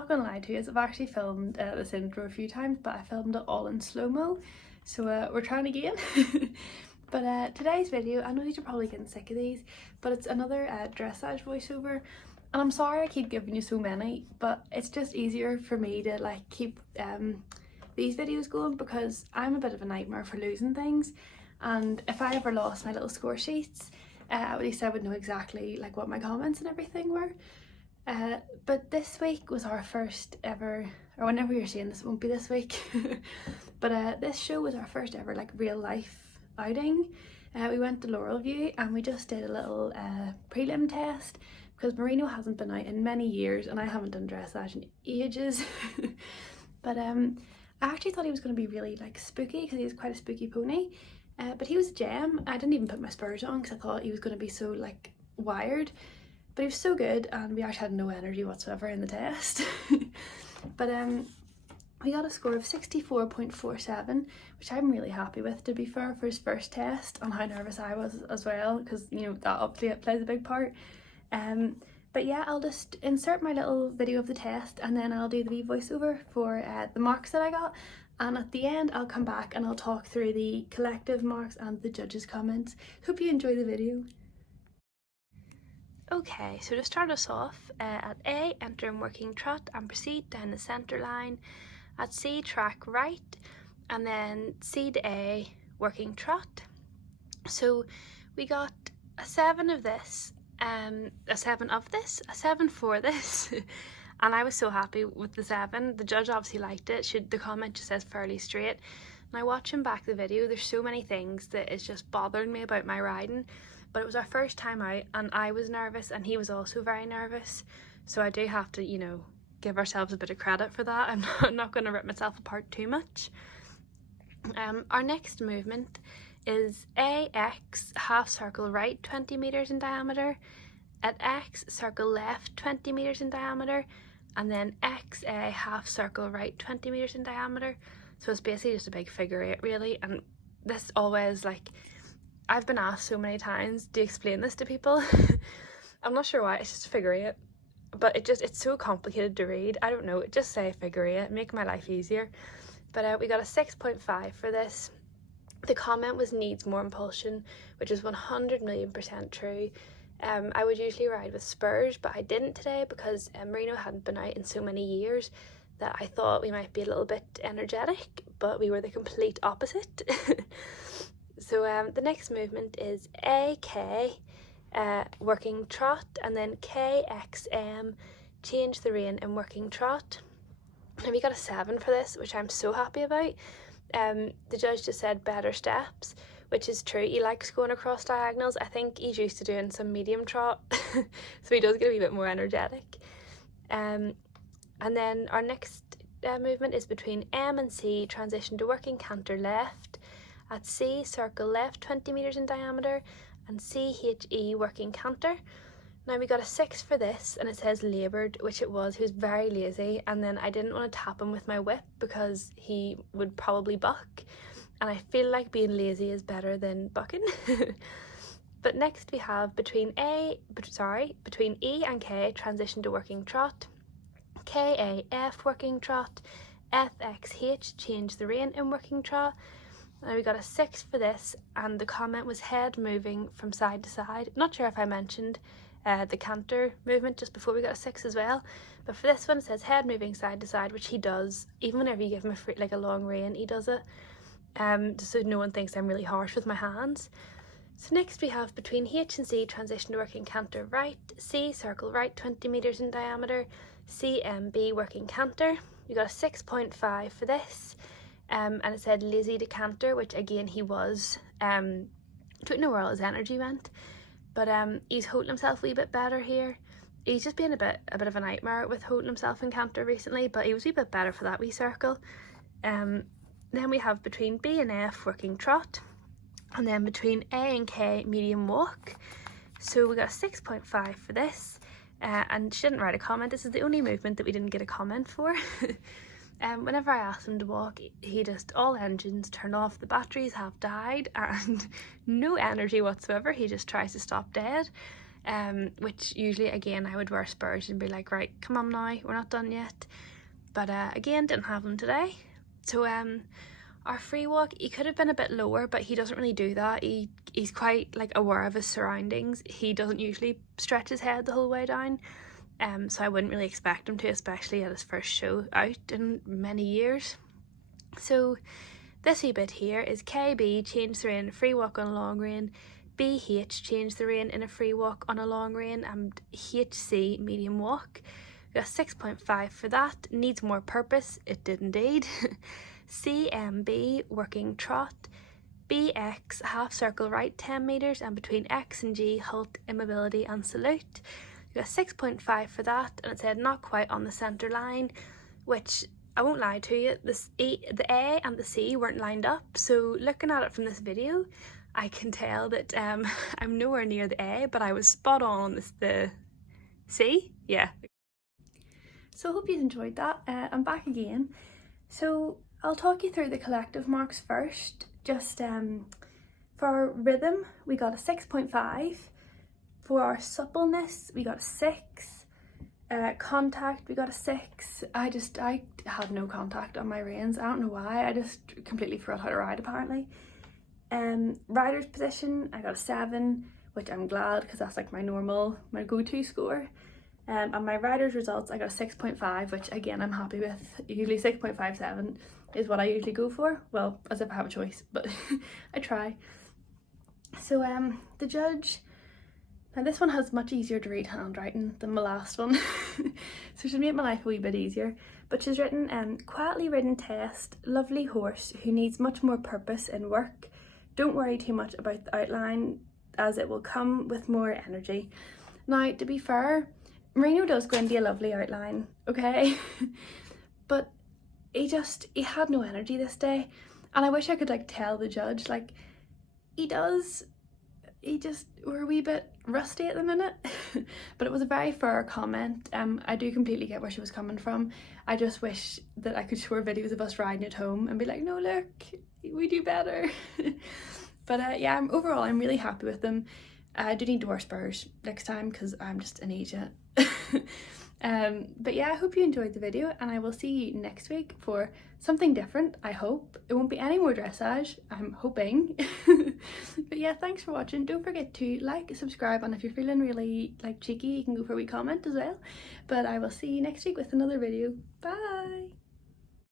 not gonna lie to you, I've actually filmed this intro a few times, but I filmed it all in slow-mo, so we're trying again. But today's video, I know you're probably getting sick of these, but it's another dressage voiceover, and I'm sorry I keep giving you so many, but it's just easier for me to like keep these videos going because I'm a bit of a nightmare for losing things, and if I ever lost my little score sheets, at least I would know exactly like what my comments and everything were. But this week was our first ever, or whenever you're seeing this, it won't be this week, but this show was our first ever like real life outing. We went to Laurelview and we just did a little prelim test because Marino hasn't been out in many years and I haven't done dressage in ages. But I actually thought he was going to be really like spooky because he was quite a spooky pony, but he was a gem. I didn't even put my spurs on because I thought he was going to be so like wired. But he was so good and we actually had no energy whatsoever in the test. But we got a score of 64.47, which I'm really happy with, to be fair, for his first test, and how nervous I was as well, because you know that obviously plays a big part. But yeah, I'll just insert my little video of the test and then I'll do the wee voiceover for the marks that I got, and at the end I'll come back and I'll talk through the collective marks and the judges' comments. Hope you enjoy the video. Okay, so to start us off, at A, enter in working trot and proceed down the centre line. At C, track right, and then C to A, working trot. So we got a 7 of this, a 7 of this, a 7 for this, and I was so happy with the 7. The judge obviously liked it. The comment just says fairly straight. Now watching back the video, there's so many things that is just bothering me about my riding. But it was our first time out and I was nervous and he was also very nervous. So I do have to, you know, give ourselves a bit of credit for that. I'm not going to rip myself apart too much. Our next movement is AX, half circle right 20 meters in diameter. At X, circle left 20 meters in diameter. And then XA, half circle right 20 meters in diameter. So it's basically just a big figure 8 really. And this always like, I've been asked so many times to explain this to people. I'm not sure why, it's just figure 8. But it's so complicated to read. I don't know, just say figure 8, make my life easier. But we got a 6.5 for this. The comment was needs more impulsion, which is 100,000,000% true. I would usually ride with spurs, but I didn't today because Marino hadn't been out in so many years that I thought we might be a little bit energetic, but we were the complete opposite. So the next movement is AK, working trot, and then KXM, change the rein in working trot. And we got a 7 for this, which I'm so happy about. The judge just said better steps, which is true. He likes going across diagonals. I think he's used to doing some medium trot, so he does get a wee bit more energetic. And then our next movement is between M and C, transition to working canter left. At C, circle left 20 meters in diameter, and CHE, working canter. Now we got a 6 for this, and it says laboured, which it was. He was very lazy, and then I didn't want to tap him with my whip because he would probably buck, and I feel like being lazy is better than bucking. But next we have between E and K, transition to working trot. KAF, working trot. FXH, change the rein in working trot. Now we got a 6 for this, and the comment was head moving from side to side. Not sure if I mentioned the canter movement just before we got a 6 as well, but for this one it says head moving side to side, which he does. Even whenever you give him a long rein, he does it, just so no one thinks I'm really harsh with my hands. So next we have between H and C, transition to working canter right. C, circle right 20 meters in diameter. CMB, working canter. We got a 6.5 for this. And it said lazy to canter, which again he was. Don't know where all his energy went, but he's holding himself a wee bit better here. He's just been a bit of a nightmare with holding himself in canter recently, but he was a wee bit better for that wee circle. Then we have between B and F, working trot, and then between A and K, medium walk. So we got a 6.5 for this, and she didn't write a comment. This is the only movement that we didn't get a comment for. Whenever I asked him to walk, he just, all engines turn off, the batteries have died, and no energy whatsoever. He just tries to stop dead. which usually again I would wear spurs and be like, right, come on now, we're not done yet. But again, didn't have them today. So our free walk, he could have been a bit lower, but he doesn't really do that. He's quite like aware of his surroundings. He doesn't usually stretch his head the whole way down. So I wouldn't really expect him to, especially at his first show out in many years. So this wee bit here is KB, change the rein, free walk on a long rein, BH, change the rein in a free walk on a long rein, and HC, medium walk. We got 6.5 for that. Needs more purpose, it did indeed. CMB, working trot. BX, half circle right 10 metres, and between X and G, halt, immobility and salute. We got 6.5 for that, and it said not quite on the centre line, which I won't lie to you, the A and the C weren't lined up. So looking at it from this video, I can tell that I'm nowhere near the A, but I was spot on the C. Yeah. So I hope you enjoyed that. I'm back again. So I'll talk you through the collective marks first. Just for rhythm, we got a 6.5. For our suppleness, we got a 6. Contact, we got a 6. I had no contact on my reins. I don't know why. I just completely forgot how to ride apparently. Rider's position, I got a 7, which I'm glad because that's like my go-to score. And my rider's results, I got a 6.5, which again I'm happy with. Usually 6.57 is what I usually go for. Well, as if I have a choice, but I try. So the judge, now this one has much easier to read handwriting than my last one. So she's made my life a wee bit easier. But she's written, quietly ridden test, lovely horse who needs much more purpose in work. Don't worry too much about the outline as it will come with more energy. Now, to be fair, Marino does go into a lovely outline, okay? But he had no energy this day. And I wish I could like tell the judge, like, we're a wee bit rusty at the minute. But it was a very fair comment. I do completely get where she was coming from. I just wish that I could show her videos of us riding at home and be like, no, look, we do better. But yeah, overall I'm really happy with them. I do need to wear spurs next time because I'm just an idiot. But yeah, I hope you enjoyed the video, and I will see you next week for something different. I hope it won't be any more dressage, I'm hoping. But yeah, thanks for watching. Don't forget to like, subscribe, and if you're feeling really like cheeky, you can go for a wee comment as well. But I will see you next week with another video. Bye.